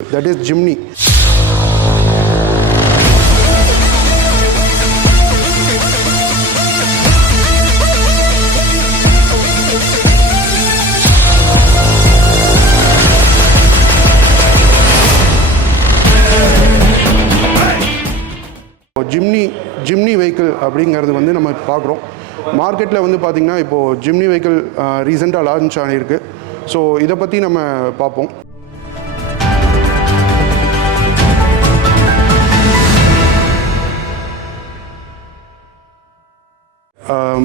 that is Jimny. Jimny vehicle அப்படிங்கிறது வந்து நம்ம பார்க்குறோம். மார்க்கெட்டில் வந்து பார்த்திங்கன்னா இப்போது ஜிம்னி வெஹிக்கிள் ரீசெண்டாக லான்ச் ஆகிருக்கு. ஸோ இதை பற்றி நம்ம பார்ப்போம்.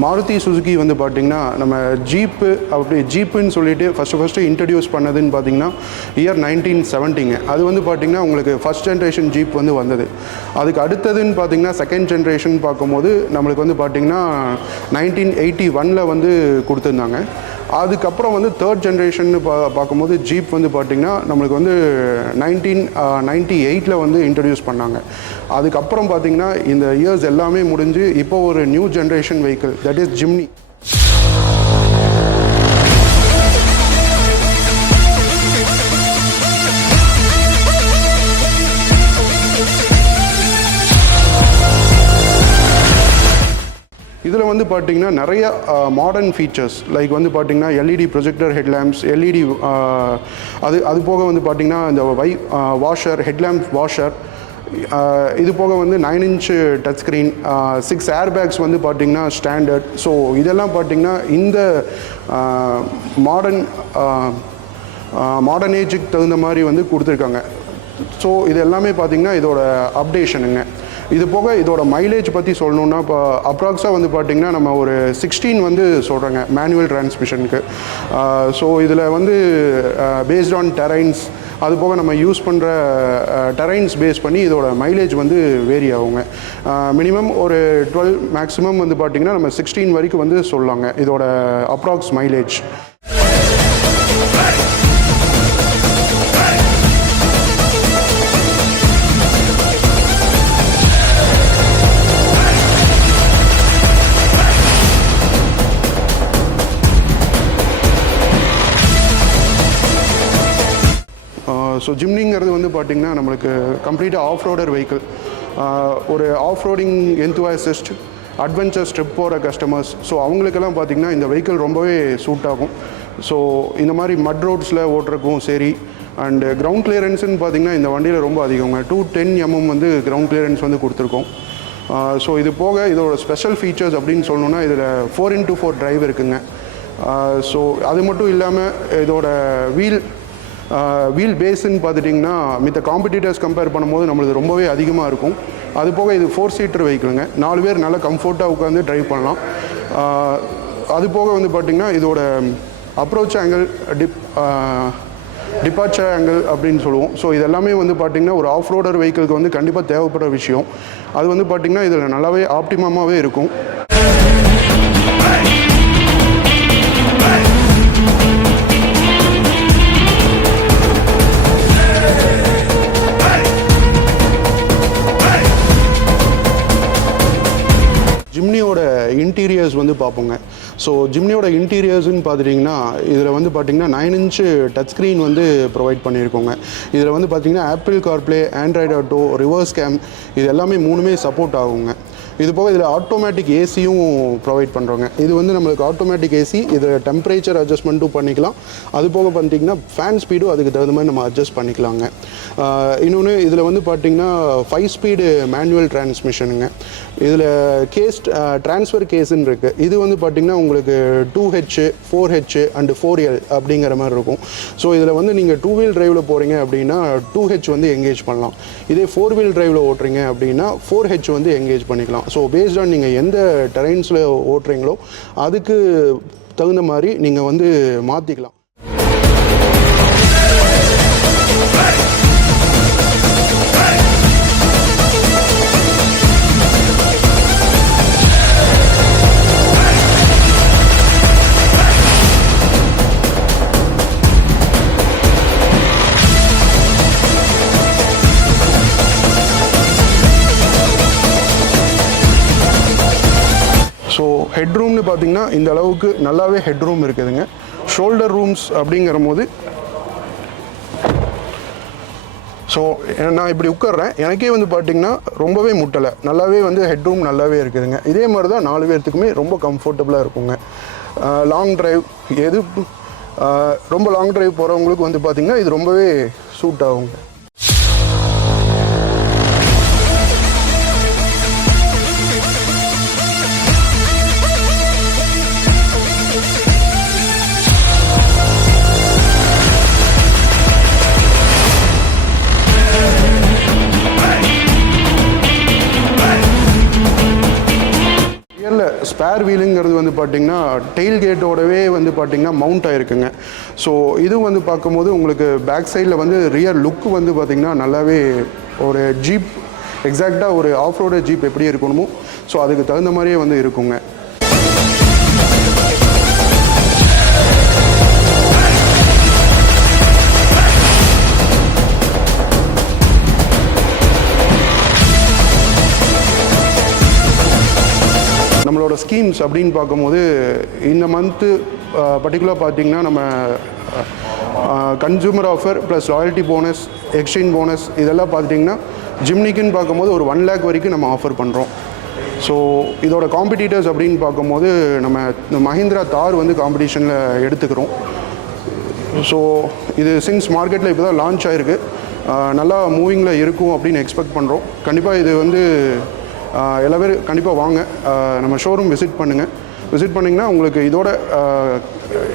மாருதி சுசுகி வந்து பார்த்திங்கன்னா நம்ம ஜீப்புன்னு சொல்லிட்டு ஃபஸ்ட்டு இன்ட்ரடியூஸ் பண்ணதுன்னு பார்த்திங்கன்னா இயர் 1970. அது வந்து பார்த்திங்கன்னா உங்களுக்கு ஃபஸ்ட் ஜென்ரேஷன் ஜீப் வந்து வந்தது. அதுக்கு அடுத்ததுன்னு பார்த்திங்கன்னா செகண்ட் ஜென்ரேஷன் பார்க்கும்போது நம்மளுக்கு வந்து பார்த்திங்கன்னா 1981 வந்து கொடுத்துருந்தாங்க. அதுக்கப்புறம் வந்து தேர்ட் ஜென்ரேஷன் பார்க்கும்போது ஜீப் வந்து பார்த்திங்கன்னா நம்மளுக்கு வந்து 1998 வந்து இன்ட்ரடியூஸ் பண்ணாங்க. அதுக்கப்புறம் பார்த்திங்கன்னா இந்த இயர்ஸ் எல்லாமே முடிஞ்சு இப்போ ஒரு new generation vehicle, that is Jimny. இதில் வந்து பார்த்திங்கன்னா நிறைய மாடர்ன் ஃபீச்சர்ஸ் லைக் வந்து பார்த்திங்கன்னா எல்இடி ப்ரொஜெக்டர் ஹெட்லேம்ப்ஸ், எல்இடி அது போக வந்து பார்த்திங்கன்னா இந்த வாஷர், ஹெட்லேம்ப் வாஷர், இது போக வந்து 9 inch டச் ஸ்க்ரீன், 6 ஏர்பேக்ஸ் வந்து பார்த்திங்கன்னா ஸ்டாண்டர்ட். ஸோ இதெல்லாம் பார்த்திங்கன்னா இந்த மாடர்ன் ஏஜுக்கு தகுந்த மாதிரி வந்து கொடுத்துருக்காங்க. ஸோ இது எல்லாமே பார்த்திங்கன்னா இதோட அப்டேஷனுங்க. இது போக இதோட மைலேஜ் பற்றி சொல்லணுன்னா இப்போ அப்ராக்ஸாக வந்து பார்த்திங்கன்னா நம்ம ஒரு 16 வந்து சொல்கிறாங்க மேனுவல் டிரான்ஸ்மிஷனுக்கு. ஸோ இதில் வந்து பேஸ்ட் ஆன் டெரைன்ஸ், அது போக நம்ம யூஸ் பண்ணுற டெரைன்ஸ் பேஸ் பண்ணி இதோட மைலேஜ் வந்து வேரி ஆகுங்க. மினிமம் ஒரு 12, மேக்ஸிமம் வந்து பார்த்திங்கன்னா நம்ம 16 வரைக்கும் வந்து சொல்லலாங்க இதோட அப்ராக்ஸ் மைலேஜ். ஸோ ஜிம்னிங்கிறது வந்து பார்த்திங்கன்னா நம்மளுக்கு கம்ப்ளீட்டாக ஆஃப் ரோடர் வெஹிக்கிள். ஒரு ஆஃப் ரோடிங் என்துவாசிஸ்ட், அட்வென்ச்சர் ட்ரிப் போகிற கஸ்டமர்ஸ், ஸோ அவங்களுக்கெல்லாம் பார்த்திங்கன்னா இந்த வெஹிக்கிள் ரொம்பவே சூட் ஆகும். ஸோ இந்த மாதிரி மட் ரோட்ஸில் ஓட்டுறக்கும் சரி. அண்டு கிரவுண்ட் கிளியரன்ஸ்னு பார்த்திங்கன்னா இந்த வண்டியில் ரொம்ப அதிகங்க, 210 mm வந்து கிரவுண்ட் கிளியரன்ஸ் வந்து கொடுத்துருக்கோம். ஸோ இது போக இதோட ஸ்பெஷல் ஃபீச்சர்ஸ் அப்படின்னு சொல்லணுன்னா இதில் 4x4 டிரைவ் இருக்குங்க. ஸோ அது மட்டும் இல்லாமல் இதோட வீல் பேஸுன்னு பார்த்துட்டிங்கன்னா மித்த காம்படிட்டர்ஸ் கம்பேர் பண்ணும்போது நம்மளுக்கு ரொம்பவே அதிகமாக இருக்கும். அது போக இது 4 seater வெஹிக்கிளுங்க, 4 பேர் நல்லா கம்ஃபர்ட்டாக உட்காந்து ட்ரைவ் பண்ணலாம். அது போக வந்து பார்த்திங்கன்னா இதோட அப்ரோச் ஆங்கிள், டிபார்ச்சர் ஆங்கிள் அப்படின்னு சொல்லுவோம். ஸோ இதெல்லாமே வந்து பார்த்திங்கன்னா ஒரு ஆஃப் ரோடர் வெஹிக்கிளுக்கு வந்து கண்டிப்பாக தேவைப்படுற விஷயம். அது வந்து பார்த்திங்கன்னா இதில் நல்லாவே ஆப்டிமமாகவே இருக்கும். ஜிம்னியோட இன்டீரியர்ஸ் வந்து பார்ப்போங்க. ஸோ ஜிம்னியோட இன்டீரியர்ஸ்ன்னு பார்த்துட்டிங்கன்னா இதில் வந்து பார்த்திங்கன்னா 9 inch டச் ஸ்க்ரீன் வந்து ப்ரொவைட் பண்ணியிருக்கோங்க. இதில் வந்து பார்த்திங்கன்னா apple CarPlay, Android auto, reverse game, இது எல்லாமே 3மே சப்போர்ட் ஆகுங்க. இது போக இதில் ஆட்டோமேட்டிக் ஏசியும் ப்ரொவைட் பண்ணுறோங்க. இது வந்து நம்மளுக்கு ஆட்டோமேட்டிக் ஏசி, இதில் டெம்பரேச்சர் அட்ஜஸ்ட்மெண்ட்டும் பண்ணிக்கலாம். அது போக பார்த்திங்கன்னா ஃபேன் ஸ்பீடும் அதுக்கு தகுந்த மாதிரி நம்ம அட்ஜஸ்ட் பண்ணிக்கலாங்க. இன்னொன்று இதில் வந்து பார்த்திங்கன்னா 5 speed மேனுவல் டிரான்ஸ்மிஷனுங்க. இதில் ட்ரான்ஸ்ஃபர் கேஸுன்னு இருக்குது. இது வந்து பார்த்திங்கன்னா உங்களுக்கு 2H, 4H அண்டு 4L அப்படிங்கிற மாதிரி இருக்கும். ஸோ இதில் வந்து நீங்கள் 2 wheel டிரைவில் போகிறீங்க அப்படின்னா 2H வந்து எங்கேஜ் பண்ணலாம். இதே 4 wheel டிரைவில் ஓட்டுறீங்க அப்படின்னா 4H வந்து எங்கேஜ் பண்ணிக்கலாம். ஸோ பேஸ்ட் ஆன் நீங்கள் எந்த டெரைன்ஸில் ஓட்டுறீங்களோ அதுக்கு தகுந்த மாதிரி நீங்கள் வந்து மாற்றிக்கலாம். ஸோ ஹெட்ரூம்னு பார்த்திங்கன்னா இந்த அளவுக்கு நல்லாவே ஹெட்ரூம் இருக்குதுங்க. ஷோல்டர் ரூம்ஸ் அப்படிங்கிற போது ஸோ நான் இப்படி உட்கார்றேன், எனக்கே வந்து பார்த்திங்கன்னா ரொம்பவே முட்டலை, நல்லாவே வந்து ஹெட் ரூம் நல்லாவே இருக்குதுங்க. இதே மாதிரி தான் 4 பேர்த்துக்குமே ரொம்ப கம்ஃபர்டபுளாக இருக்குங்க. லாங் ட்ரைவ் ரொம்ப லாங் ட்ரைவ் போகிறவங்களுக்கு வந்து பார்த்திங்கன்னா இது ரொம்பவே சூட் ஆகுங்க. ஸ்பேர் வீலுங்கிறது வந்து பார்த்திங்கன்னா டெயில் கேட்டோடவே வந்து பார்த்திங்கன்னா மவுண்ட் ஆகிருக்குங்க. ஸோ இது வந்து பார்க்கும்போது உங்களுக்கு பேக் சைடில் வந்து ரியர் லுக்கு வந்து பார்த்திங்கன்னா நல்லாவே ஒரு ஜீப், எக்ஸாக்டாக ஒரு ஆஃப் ரோடு ஜீப் எப்படி இருக்கணுமோ ஸோ அதுக்கு தகுந்த மாதிரியே வந்து இருக்குங்க. நம்மளோட ஸ்கீம்ஸ் அப்படின்னு பார்க்கும்போது இந்த மந்த்து பர்டிகுலராக பார்த்திங்கன்னா நம்ம consumer offer plus loyalty bonus, exchange bonus இதெல்லாம் பார்த்திங்கன்னா ஜிம்னிக்குன்னு பார்க்கும்போது ஒரு 1 lakh வரைக்கும் நம்ம ஆஃபர் பண்ணுறோம். ஸோ இதோட காம்படிட்டர்ஸ் அப்படின்னு பார்க்கும்போது நம்ம மஹிந்திரா தார் வந்து காம்படிஷனில் எடுத்துக்கிறோம். ஸோ இது சின்ஸ் மார்க்கெட்டில் இப்போ தான் லான்ச் ஆகிருக்கு, நல்லா மூவிங்கில் இருக்கும் அப்படின்னு எக்ஸ்பெக்ட் பண்ணுறோம். கண்டிப்பாக இது வந்து எல்லா பேர் கண்டிப்பாக வாங்க, நம்ம ஷோரூம் விசிட் பண்ணுங்கள். விசிட் பண்ணிங்கன்னா உங்களுக்கு இதோட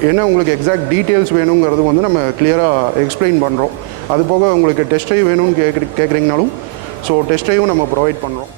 என்ன உங்களுக்கு எக்ஸாக்ட் டீட்டெயில்ஸ் வேணுங்கிறது வந்து நம்ம கிளியராக எக்ஸ்பிளைன் பண்ணுறோம். அது போக உங்களுக்கு டெஸ்ட் ட்ரைவ் வேணும்னு கேட்குறீங்கனாலும் ஸோ டெஸ்ட் ட்ரைவும் நம்ம ப்ரொவைட் பண்ணுறோம்.